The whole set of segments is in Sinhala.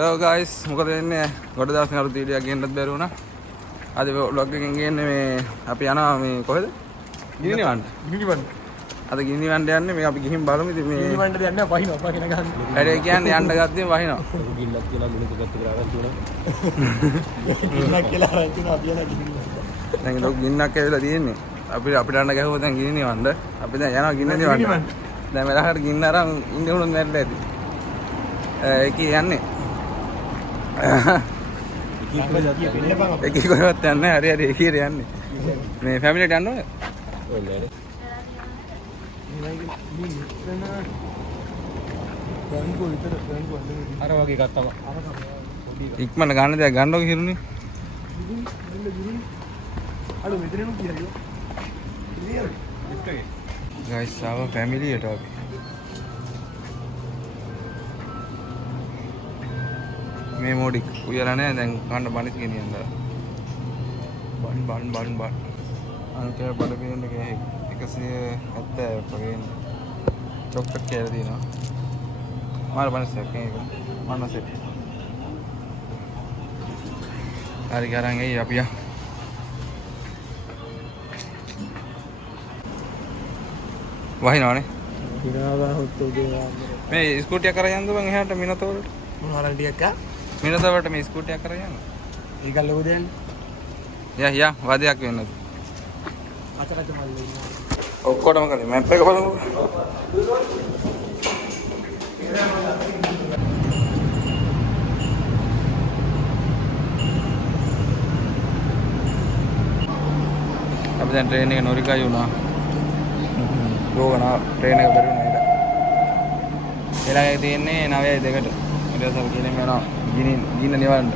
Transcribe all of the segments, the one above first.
Hello guys, මොකද වෙන්නේ? ගොඩ දවස් නරුත් වීඩියෝ එකක් ගෙන්නත් බැරි වුණා. අද vlog එකෙන් ගේන්නේ මේ අපි යනවා මේ කොහෙද? ගිනිවන්න. ගිනිවන්න. අද ගිනිවන්න යන්නේ මේ අපි ගිහින් බලමු ඉතින් මේ ගිනිවන්නද යන්නේ වහිනවා අපා කෙන ගන්න. වැඩේ කියන්නේ යන්න ගත්තේ වහිනවා. ගින්නක් කියලා මිනිස්සු ගත්ත කියලා අරන් තුණා. ගින්නක් කියලා අරන් තුණා අපි යනවා ගිනිවන්න. දැන් ලොක් ගින්නක් ඇවිල්ලා තියෙන්නේ. අපිට යන්න ගහුවා දැන් ගිනිවන්න. අපි දැන් යනවා ගින්න නිවන්න. දැන් මෙලහකට ගින්න අරන් ඉන්නේ උනොත් නැරලා ඇති. ඒකේ යන්නේ එකී කොහෙවත් යන්නේ හරි හරි එකීට යන්නේ මේ ෆැමිලියට යන්න ඕනේ අර වගේ එකක් තමයි ඉක්මන ගන්න දෙයක් ගන්නව කිරුනේ අලු මෙතනම කියරියෝ ගයිස් ආව ෆැමිලියට අපි මේ මොඩි උයලා නැහැ දැන් කන්න බණිස් ගෙනියන්න බන් අන්තිම බඩ පිරෙන්න ගියේ 170 වගේ චොක්ලට් කියලා දිනවා මාර බණිස් එකක් මේක මනසෙත් හරි ගරන් එයි අපි යා වහිනවනේ දිනවා හොත් උදේ මේ ස්කූටි එක කරා යන්න බං එහාට මිනතෝරට මොනවාරන් ටිකක් ආ මිනතවට මේ ස්කූටි එක කරා යන්න ඒක ලොකු දෙයක් යා වාදයක් වෙන්නද අතරට මල්ලේ ඉන්න ඔක්කොටම කරේ මැප් එක බලමු අපි දැන් ට්‍රේන් එක නොරිකයි වුණා ගෝවනා ට්‍රේන් එක බැරි වුණා ඒක එලාගේ තියෙන්නේ 9:02ට ඊට පස්සේ අපි කියන්නේ යනවා ගින්න නිවන්න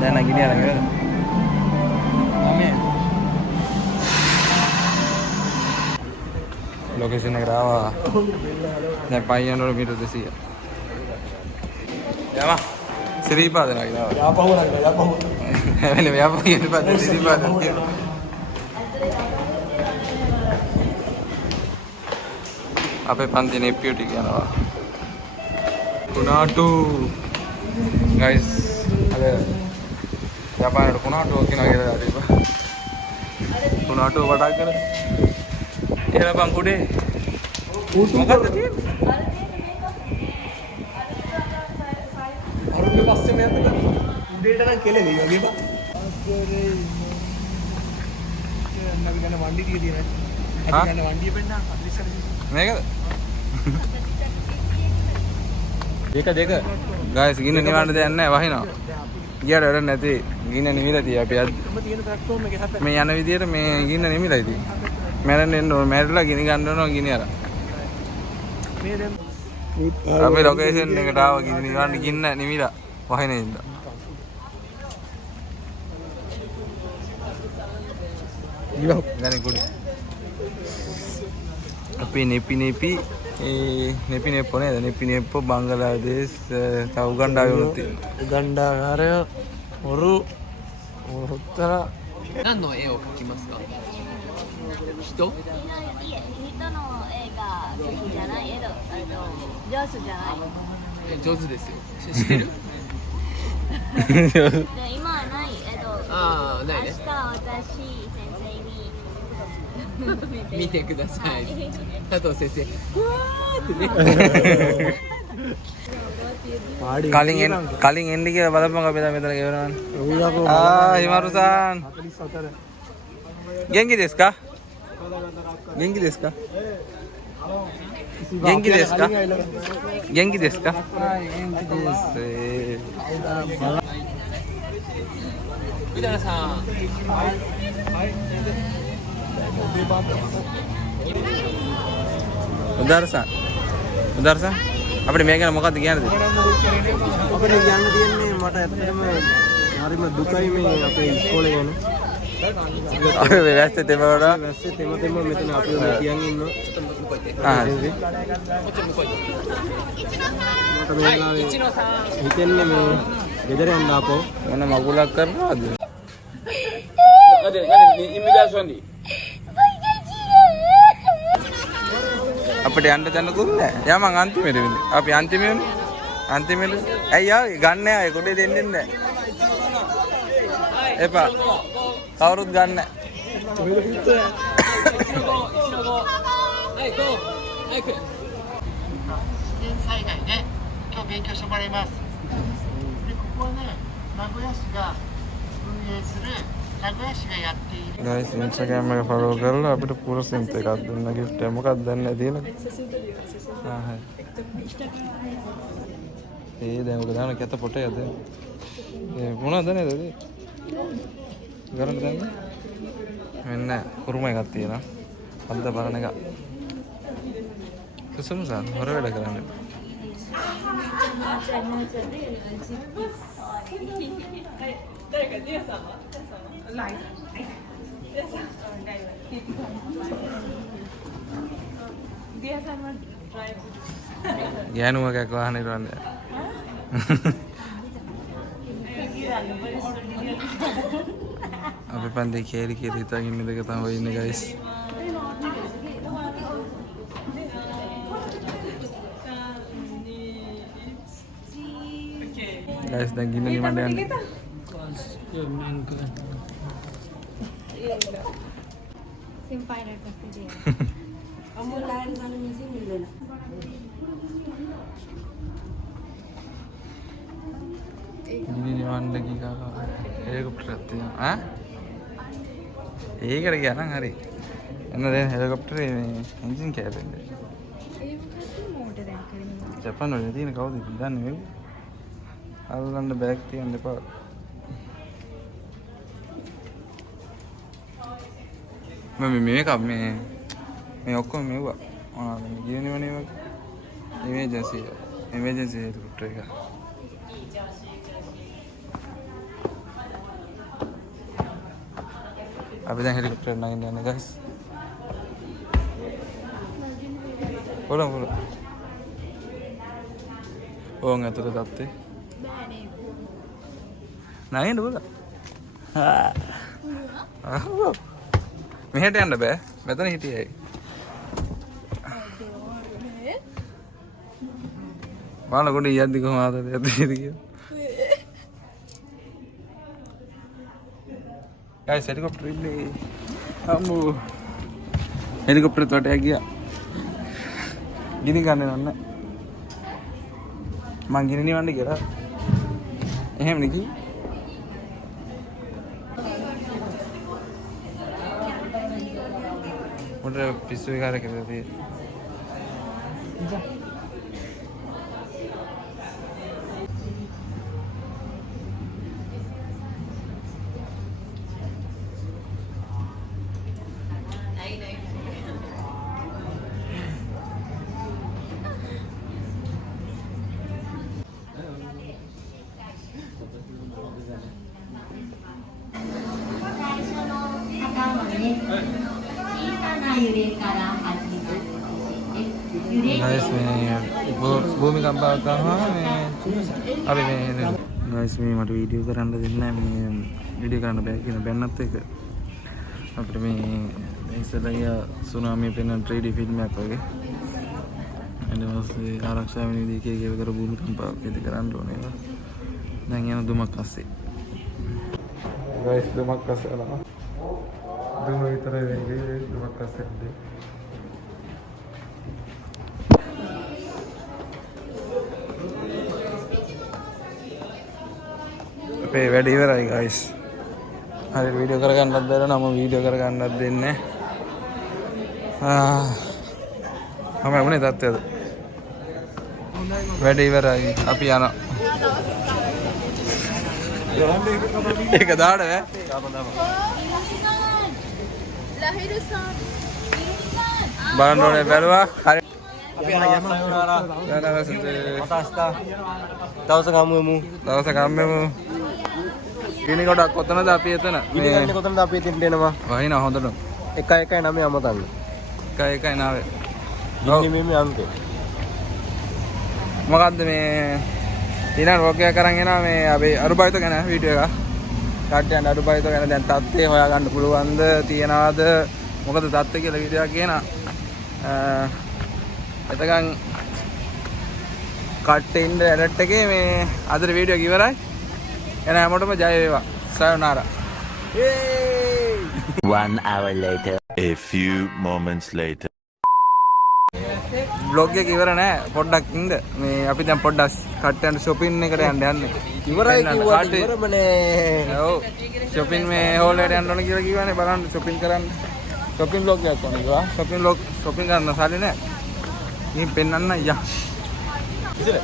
දැන් නම් ගිනි අරන් ඉවරද අනේ ලොකේෂන් එකට ආවා දැන් පයින් යනකොට මීටර් 200 යම ශ්‍රීපාද නගිනවා යාපහුව නගිනවා යාපහුව එවෙලෙ යාපහුව කියන පාද ශ්‍රීපාද කියනවා අපේ පන්ති නෙප්පියුටි කියනවා කුනාටු guys ada Japan කුනාටු කියනවා කියලා දාලා කුනාටු වඩා කර එහෙම බං කුඩේ මොකක්ද තියෙන්නේ අරුගේ පස්සේ මෙන්න උඩේට නම් කෙලෙවි වගේ බං අපි ගන්න වණ්ඩි ටික තියෙනවා අපි ගන්න වණ්ඩිය පෙන්න 40 මේකද දෙක ගායිස් ගින්න නිවන්න දෙයක් නැහැ වහිනවා ගියට වැඩ නැති ගින්න නිවිලා තිය අපි මේ යන විදියට මේ ගින්න නිවිලා ඉතින් මැරෙන්න එන්න ඕන මැරිලා ගිනි ගන්න ඕන ගිනි අර අපි ලොකේෂන් එකට ආව ගින්න නිවන්න ගින්න නිවිලා වහින ඉඳලා ඊව ගන්නේ කුඩි අපි නෙපි नेपी नेपो ने नेपी नेपो बांग्लादेश था उगांडा होती उगांडा आरे और उत्तर 何の絵を描きますか人人の絵が好きじゃない上手じゃない上手ですよ知ってる今はないああないね明日私先生に見てください加藤先生うわーってねකලින් එන්න කියලා බලපන් අපි දැන් මෙතන ගෙවනවනේ ආ හිමාරුසන් ගෙන්ගි දෙස්ක ගෙන්ගි දෙස්ක ගෙන්ගි දෙස්ක ගෙන්ගි දෙස්ක විදානさん උදාරසන් අපිට මේ ගැන මොකක්ද කියන්නේ අපිට කියන්න තියෙන්නේ මට ඇත්තටම හරිම දුකයි මේ අපේ ඉස්කෝලේ ගැන අපි වැස්සේ තෙම වල වැස්සේ තෙම මෙතන අපි තියන් ඉන්නවා ආ මට මේ වෙලාවේ හිතෙන්නේ මේ ගෙදර යන්න ආපෝ මොන මගුලක් කරනවද අපිට යන්න දෙන්නකුත් නැහැ. යා මං අන්තිමේට වෙන්නේ. අපි අන්තිමේ වෙන්නේ. අන්තිමට ඇයි ආවේ ගන්න ආවේ කොටේ දෙන්නේ නැහැ. එපා. කවුරුත් ගන්න නැහැ. 災害で今日勉強してもらいます。でここはね名古屋市が運営する名古屋市がやっている guys Instagram එක follow කරලා අපිට පුර සින්ත් එකක් දුන්න gift එක මොකක්ද දන්නේ තියෙන ආ හරි ඒ දැන් ඔක දාන කැත පොටේද ඒ මොනවද නේද ඒ ගරන්න දැන් මෙන්න කුරුම එකක් තියෙනවා අද්ද බලන එක සුසුම්සන් හොර වැඩ කරන්න ගෑනුවකක් වාහනේ රවන්නේ අපි පන්දේ කේලි කියලා හිතාගෙන ඉන්න දෙක තමයි ඔය ඉන්නේ guys guys දැන් ගින්න නිවන්න යන්නේ ගින්න නිවන්න ගියා හෙලිකොප්ටර් එකක් තියෙනවා ඈ ඒකට ගියා නම් හරි එන්න දැන් හෙලිකොප්ටරේ මේ එන්ජින් කෑවෙන්නේ ඒ මොකක්ද මෝටර් එක කරන්නේ ජපාන් වල තියෙන කවුද දන්නේ මේක අල්ලන්න බෑග් තියන්න එපා මම මේක මේ ඔක්කොම මෙව්වා මොනවද මේ ගියනවනේ වගේ එමර්ජන්සි හෙලිකොප්ටර් එක අපි දැන් හෙලිකොප්ටර් එක නගින්න යන්නේ guys පොළොන් ඕන් ඇතුළේ තත්තේ නයින්ද බෝල මෙහෙට යන්න බෑ මෙතන හිටියයි බලන්න කොට යද්දි කොහොම ආතද යද්දි කියලා guys හෙලිකොප්ටර් ඉන්නේ අම්මෝ හෙලිකොප්ටර් වටේ ගියා ගිනි ගන්න නෑ මං ගිනි නිවන්න කියලා එහෙම නේ කි මොකද පිස්සු විකාර කරලා තියෙන්නේ guys මේ භූමිකම්පාවක් ගන්නවා මේ අපි මේ guys මේ මට වීඩියෝ කරන්න දෙන්නේ නැහැ මේ වීඩියෝ කරන්න බෑ කියන බැන්නත් එක අපිට මේ ඉස්සරහිය සුනාමිය පෙන්න 3D ෆිල්ම් එකක් වගේ ඊට පස්සේ ආරක්ෂා වෙන විදිහේ කීක කර භූමිකම්පාවක් ඉදි කරන්න ඕනේ දැන් යන දුමක් අස්සේ guys දුමක් අස්සේ යනවා දුම විතරයි වෙන්නේ දුමක් අස්සේ යන්නේ අපේ වැඩ ඉවරයි guys. හරියට වීඩියෝ කරගන්නත් බැර නම් වීඩියෝ කරගන්නත් දෙන්නේ. මම වුණේ තත්ත්වයද. වැඩ ඉවරයි. අපි යනවා. ඒක දාන්න ඈ. බලන්න ඕනේ බැලුවා. හරි. අපි යමු සයෝනාරා දවසක හමුවෙමු ගිනි ගොඩක් කොතනද අපි එතන ගිනි ගන්න කොතනද අපි එතනට එනවා වහිනා හොඳට 119 අමතන්න 119 ගිනි මේ අංකේ මොකද්ද මේ ඊළඟ රෝගය කරන් එනවා මේ අපි අරුබයිත ගැන වීඩියෝ එක කාට්ටයන් අරුබයිත ගැන දැන් තත්ත්වය හොයාගන්න පුළුවන්ද තියනවාද මොකද තත්ත්වය කියලා වීඩියෝ එකක් කියනවා එතකන් කට්ටේ ඉන්න ඇඩට් එකේ මේ අදට වීඩියෝ එක ඉවරයි. එන හැමෝටම ජය වේවා. සයෝනාරා. 1 hour later. A few moments later. Blog එක ඉවර නෑ. පොඩ්ඩක් ඉන්න. මේ අපි දැන් පොඩ්ඩක් කට්ටයන්ට shopping එකට යන්නේ. ඉවරයි කිව්වට ඉවරමනේ. ඔව්. shopping මේ හෝල් එකට යන්න ඕන කියලා කිව්වනේ බලන්න shopping කරන්න. shopping vlog එකක් කරන්න කිව්වා. shopping කරන්න සල්ලි නෑ. ඉතින් පෙන්නන්න අයියා. ඉතින්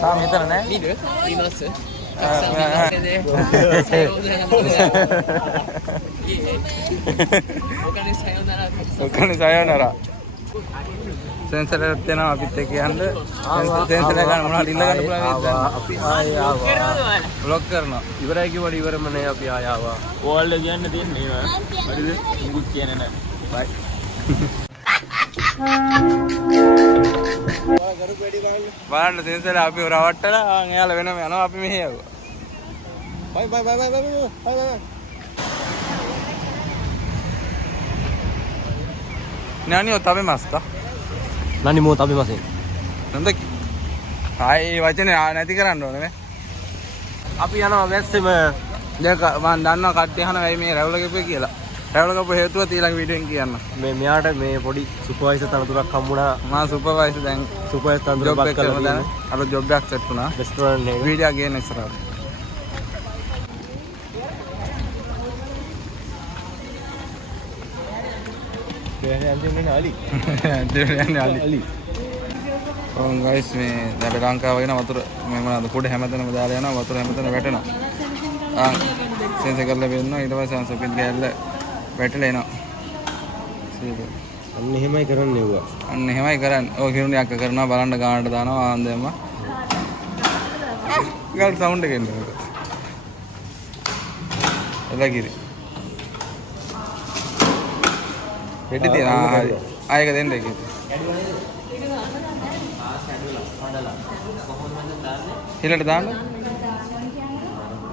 තාම හිතර නෑ. නීද? ඊමස්. ඔකනේ සයෝනාරා. සෙන්සර් එකක් තියෙනවා අපිත් එක්ක යන්න. සෙන්සර් එක ගන්න මොනවද ඉල්ල ගන්න පුළුවන් අපි ආයේ ආවා. බ්ලොග් කරනවා. ඉවරයි කිව්වට ඉවරමනේ අපි ආයේ ආවා. ඕල්ල කියන්න තියෙන්නේ නේද? හරිද? මුකුත් කියන්නේ නැහැ. බයි. බලන්න සෙන්සර් අපි රවට්ටලා එයාලා වෙනම යනවා අපි මෙහෙ යවුවා. බයි බයි බයි බයි බයි. Nani tabemasta? නනි මො තබෙමසෙන්. නන්දකි. ආයේ වචනේ නැති කරන්න ඕනේ නේ. අපි යනවා වැස්සෙම. දැන් මම දන්නවා කට්ටිය අහන වෙයි මේ රැවුල ගපුවේ කියලා. රැවුල ගපුව හේතුව ඊළඟ වීඩියෝ එකෙන් කියන්න. මෙයාට මේ පොඩි සුපර්වයිසර් තනතුරක් හම්බුණා. මම සුපර්වයිසර් දැන් සුපර්වයිසර් තනතුරක් ජොබ් එක කරලා කරනවා. අර ජොබ් එකක් සෙට් වුණා. රෙස්ටෝරන්ට් එකේ. වීඩියෝ ගේන ඉස්සරහට. යන්නේ අලි. දෙවියන් අලි. ඔව් ගයිස් මේ දැන් ලංකාව වෙන වතුර මේ මොනවාද කුඩ හැමතැනම දාලා යනවා වතුර හැමතැනම වැටෙනවා. සෙන්සර් කරලා වෙන්නවා ඊට පස්සේ අන්සපිට ගෑල්ල වැටලා එනවා. අන්න එහෙමයි කරන්නේ ඌවා. අන්න එහෙමයි කරන්නේ. ඔය කිරුණේ අක්ක කරනවා බලන්න ගානට දානවා ආන්දෙම. ගල් සවුන්ඩ් එක එන්නේ. එලගිරි. වෙඩි තියනවා. ආයෙක දෙන්න එක. හිලට දාන්න.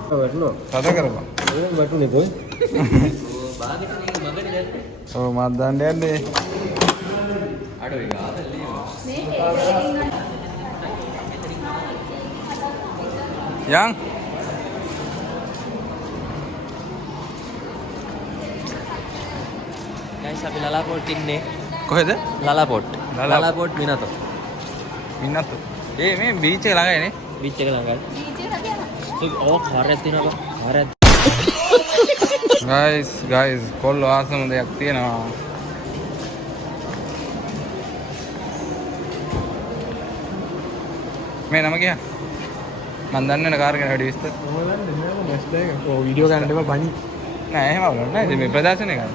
වටනවා. සද කරපන්. ඒක වටුනේ කොයි? ඔව් මත් දාන්න යන්නේ. අඩුයි ආදල්ලි. යන් ගයිස් අපි ලලාපොට් ඉන්නේ. කොහෙද? ලලාපොට්. ලලාපොට්. ලලාපොට් මිනතෝ. මින්නත්. මේ බීච් එක ළඟයිනේ. බීච් එක ළඟයි. ඒක කාර්යයක් තියෙනවා. කාර්යයක්. ගයිස් කොල්ල ආසම දෙයක් තියෙනවා. මේ නම කියා. මන් දන්නේ නැහැ කාර් ගැන වැඩි විස්තර. ඔව් වීඩියෝ ගන්නට එපා බනි. නෑ එහෙම වුණා නෑ. ඉතින් මේ ප්‍රදර්ශනය කරා.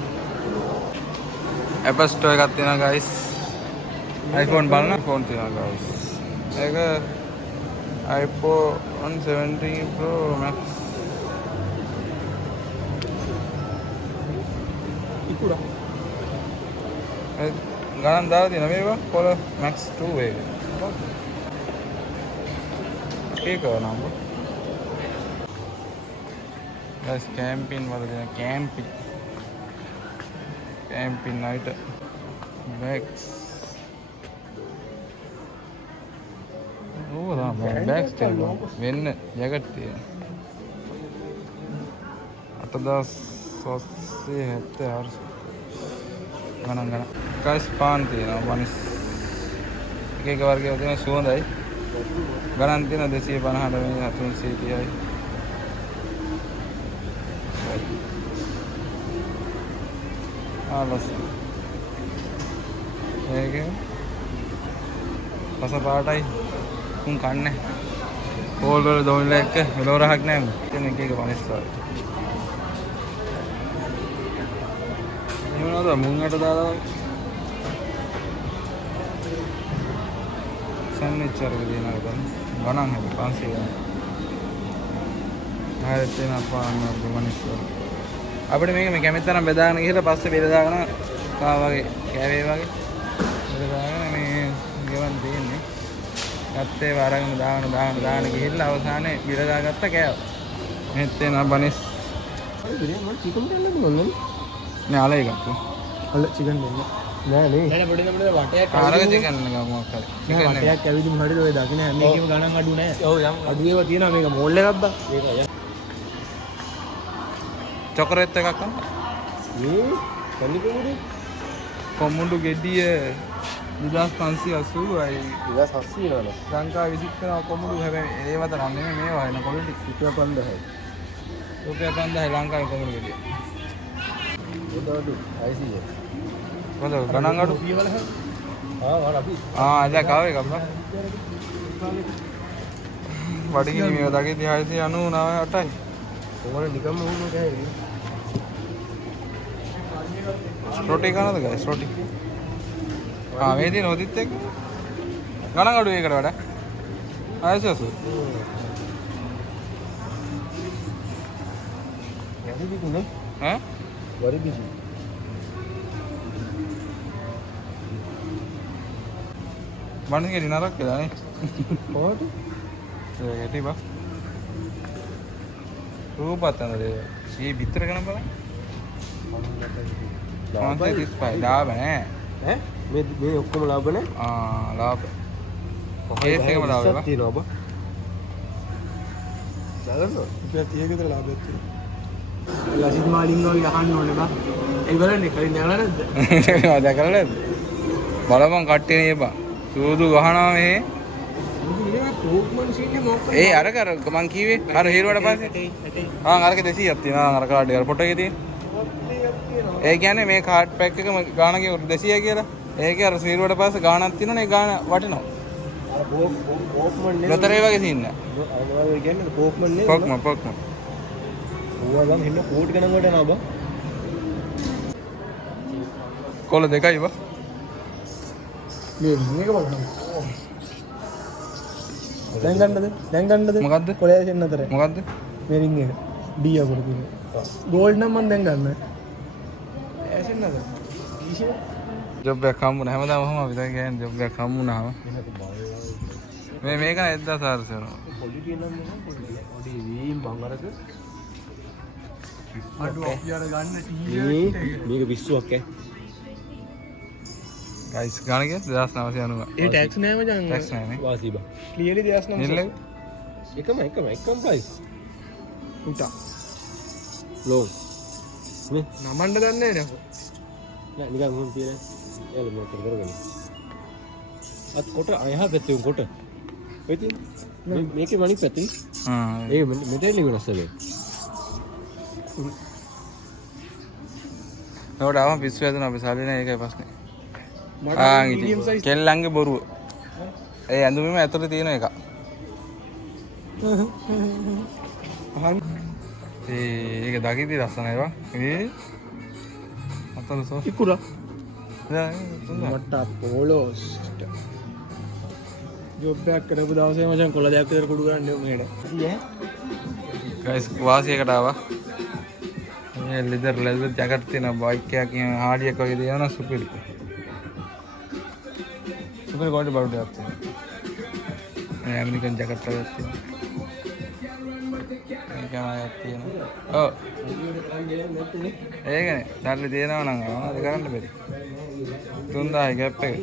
Apple Store එකක් තියෙනවා guys. iPhone බලන ෆෝන් තියෙනවා guys. ඒක iPhone 17 Pro Max. ඉකුරා. ඒ ගණන් දාලා තියෙනවා මේවා Pro Max 2 එක. ඒක නම්බර්. guys camping වල දෙන camping night bags. Oh, da bags තියෙනවා. වෙන්න ජැකට් තියෙනවා. 8776 ගණන්. guys පාන් තියෙනවා. වනිස් එක එක වර්ගයක තියෙන සුවඳයි. ගණන් තියෙන 250ට මේ 330යි. ආලස් ඒක පස පාටයි උන් කන්නේ පෝල් වල දොයිල එක මෙලොරහක් නැහැ තියෙන එක එක පනිස්සා මොනවද මුංගට දාලා සම්නිච් වර්ග දෙනවා ගන්න ගණන් හැබැයි 500 ආයෙත් තියෙන පාන්න දුමනිස්සා අපිට මේක මේ කැමති තරම් බෙදාගෙන ගිහලා පස්සේ බෙදාගෙන කා වගේ කෑවේ වගේ බෙදාගෙන මේ ගෙවන් දෙන්නේ. ගත්තේ වරගෙන දාගෙන ගිහිල්ලා අවසානයේ බෙදාගත්ත කෑව. මෙත් වෙන බනිස්. මම චිකන් දෙන්න ඕනේ. නේ ආලේ ගත්තා. අල චිකන් දෙන්න. නෑ නේ. නෑ පොඩි නම්බරේ වටයක් ආරක චිකන් එක මොකක් හරි. නෑ වටයක් ඇවිදින් හරිද ඔය දකින්න හැම එකේම ගණන් අඩු නෑ. ඔව් යම් අඩු ඒවා තියෙනවා මේක මෝල් එකක්ද? ඒක යම්. චොකලට් එකක් ගන්න. මේ කන්නිකමුඩේ කොමුඩු ගෙඩිය 2580යි. 2700 නේද? ලංකාවේ විසිට කරන කොමුඩු හැබැයි ඒවට නම් නෙමෙයි මේවා එන කොලිටි. රුපියල් 5000යි. රුපියල් 5000යි ලංකාවේ කොමුඩු ගෙඩිය. උඩට 600. මොකද ගණන් අඩු? පියවල හැ. වල අපි. දැන් කාව එකක් බා. වඩගිනි මේවා දකිද්දි 699යි. කොහොමද නිකම්ම වුණේ නැහැ. රොටි කනද ගයිස් රොටි. මේ දින හොදිත් එක්ක ගණන් අඩු ඒකට වඩා. ආයසසු. වැඩි බිකුනේ. ඈ? වැඩි බිසි. බණ්ඩි ගෙඩි නරක් කියලා නේ. කොහොමද? ඒක ඇටි බා. රූපත් අnder මේ විතර ගණන් බලන්න. 35 ලාභ නෑ. ඈ මේ ඔක්කොම ලාභ නේ? ලාභ. කේස් එකම ලාභ බා. තියෙනවා බා. දාගන්නවා. රුපියල් 30 ක විතර ලාභයක් තියෙනවා. ලසිත් මාලිංග වගේ අහන්න ඕනේ බා. ඒ බලන්නේ කලින් දැකලා නැද්ද? මම දැකලා නැද්ද? බලපන් කට්ටිය නේ බා. සූදු ගහනවා මේ. ඒ අර කර මං කිව්වේ අර හීරුවට පස්සේ අරක 200ක් තියෙනවා අර කාඩ් එක පොට් එකේ තියෙන. ඒ කියන්නේ මේ කාඩ් පැක් එකම ගාණ කිව්ව 200 කියලා. ඒකේ අර හීරුවට පස්සේ ගාණක් තියෙනවනේ ඒ ගාණ වටිනවා. පොක්මන් නේ. ලොතරේ වගේ සීන් නෑ. අර කියන්නේ පොක්මන් නේ. පොක්ම. ඕවා නම් හින්න කෝටි ගණන් වලට යනවා බා. කොළ දෙකයි බා. මේක බලන්න. දැන් ගන්නද? මොකද්ද? කොලේ දෙන්න අතර. මොකද්ද? මේ රින් එක. D අකුර තියෙන. ගෝල්ඩ් නම් මම දැන් ගන්න. ඇසෙන්නද? ජොබ් එකක් හම්බුනා හැමදාම ඔහොම අපි දැන් කියන්නේ ජොබ් එකක් හම්බුනාම මේක 1400 වෙනවා. පොඩි තියෙනම් නේ පොඩි වීම් බංගරක. අඩු අපි අර ගන්න ටීෂර්ට් මේක 20ක් ඈ. ගයිස් ගාන කිය 2990. ඒ ටැක්ස් නෑ මචං. ටැක්ස් නෑ නේ. වාසි බා. ක්ලියර්ලි 2900. එකම ප්‍රයිස්. උටා. ලෝ. මේ නමන්න දන්නේ නෑ නෑ නිකන් මොන් තියෙන. එයාලා මොකද කරගන්නේ? අත් කොට අයහා පැත්තේ උන් කොට. ඔය තියෙන. මේකේ මණික් පැත්තේ. ඒ මෙතෙන් වෙනස් වෙන්නේ. නෝඩ ආවම පිස්සු හැදුනා අපි සල්ලි නෑ ඒකයි ප්‍රශ්නේ. medium size කෙල්ලන්ගේ බොරුව. ඒ ඇඳුමෙම ඇතුලේ තියෙන එක. ඒක දකිද්දි ලස්සනයි වා. අතලසෝ. ඉකුරා. නෑ මට පොලෝස්. ජොබ් එකක් කරපු දවසේ මචං කොළ දෙයක් විතර කුඩු ගන්න ඕනේ නේද? ගයිස් වාසියකට ආවා. මේ ලෙදර් ජැකට් තියෙන බයික් එකක් කියන හාඩියක් වගේ දෙනවා සුපිරි. සුපිරි ගෝල්ඩ් බල්බ් එකක් තියෙනවා. මේ ඇමරිකන් ජැකට් එකක් තියෙනවා. මේක ආයක් තියෙනවා. ඔව්. ඒකනේ. සල්ලි තියෙනවා නම් මොනවද කරන්න බැරි. 3000 ගැප් එක.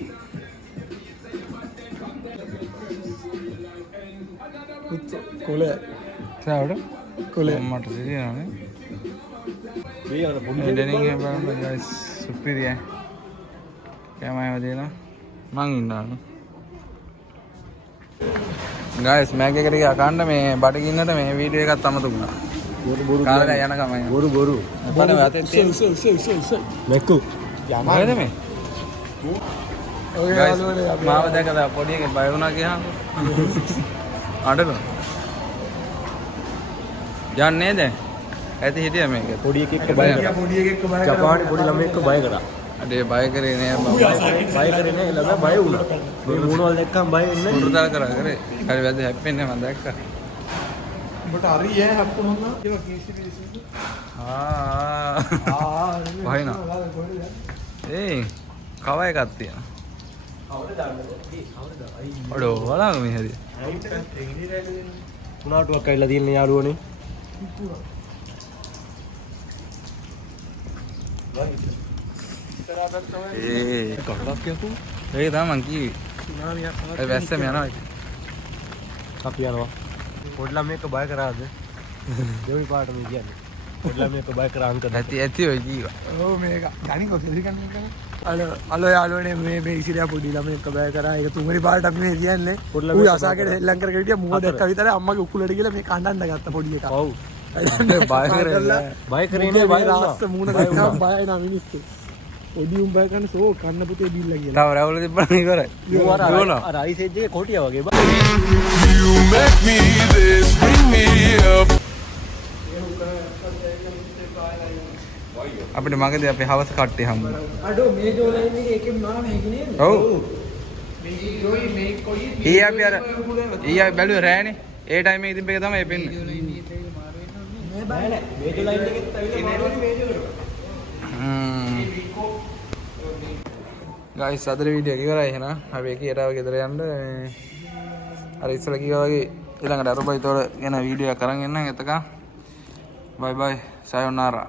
කොළ සාවඩ කොළ මට තියෙනවානේ. මේ අර පොඩි ඩෙනින් එක බලන්න ගයිස් සුපිරි ඈ. කැමයි වදිනා. මං ඉන්නවා. ගයිස් මෑග් එකට ගියා කන්න මේ බඩගින්නට මේ වීඩියෝ එකක් අමතක වුණා. බොරු කාලේ යන ගමන්. බොරු අපේ අතේ තියෙන මෙක්කු මොකද මේ? ගයිස් මාව දැකලා පොඩි එකෙක් බය වුණා ගියාම අඬනවා. යන්නේ දැන්. ඇති හිටියා මේක. පොඩි එකෙක් බය කරා. ජපානයේ පොඩි ළමයෙක්ව බය කරා. අඩේ බය කරේ නෑ මම. බය කරේ නෑ ළමයා බය වුණා. මේ මූණවල දැක්කම බය වෙන්නේ නෑ. උරුතල් කරා කරේ. හරි වැද හැප්පෙන්නේ මම දැක්කා. උඹට හරි ඈ හැප්පුණා නම් ඒක කීසි වහිනා. ඒ කව එකක් තියෙනවා. ඔඩෝ වලාග මේ හැදී. උනාටුවක් ඇවිල්ලා තියෙන යාළුවනේ. ඒ කොටස් කියපු ඒක තමයි මං කිව්වේ. සුනාමියක් ඒ වැස්සම යනවා. අපි යනවා පොඩ්ඩක් මේක බය කරාද දෙවි පාට මේ කියන්නේ පොඩ්ඩක් මේක බය කරා අංක ඇති ඔය ජීව. ඔව් මේක ගණි කොහෙද ගන්නේ අලෝ යාළුවනේ මේ ඉසිරියා පොඩි ළමයි එක්ක බය කරා ඒක තුන්වෙනි පාරට අපි මේ කියන්නේ ඌ අසාකේ හෙල්ලම් කරගෙන හිටියා මුව දැක්ක විතරයි අම්මගේ උකුලට ගිහලා මේ කණ්ඩන්න ගත්ත පොඩි එකා. ඔව් බය කරලා බය කරේනේ බය රාස්ස මූණ දැක්කම බයයි නා මිනිස්සු. පොඩි උන් බය කරන සෝ කන්න පුතේ බිල්ලා කියලා. තව රැවුල තිබ්බම ඉවරයි. ඌ අර අයිසෙජ් එකේ කොටියා වගේ බා අපිට මගදී අපේ හවස කට්ටිය හම්බුනා. අඩෝ මේ ජෝලයින් එකේ එකෙන් මාව මේක නේද? ඔව්. මේ ජෝයි මේ කොයි ඊ අපි අර ඊ අපි බැලුවේ රෑනේ. ඒ ටයිම් එකේ තිබ්බ එක තමයි එපෙන්නේ. මේ බය නෑ මේජර් ලයින් එකෙත් ඇවිල්ලා මේජර් ගයිස් අද වීඩියෝ එක ඉවරයි එහෙනම්. අපි කීයටව ගෙදර යන්න අර ඉස්සලා කිව්වා වගේ ඊළඟට අරබයිතෝර ගැන වීඩියෝ එකක් අරන් එන්නම් එතකන්. බයි බයි සයෝනාරා.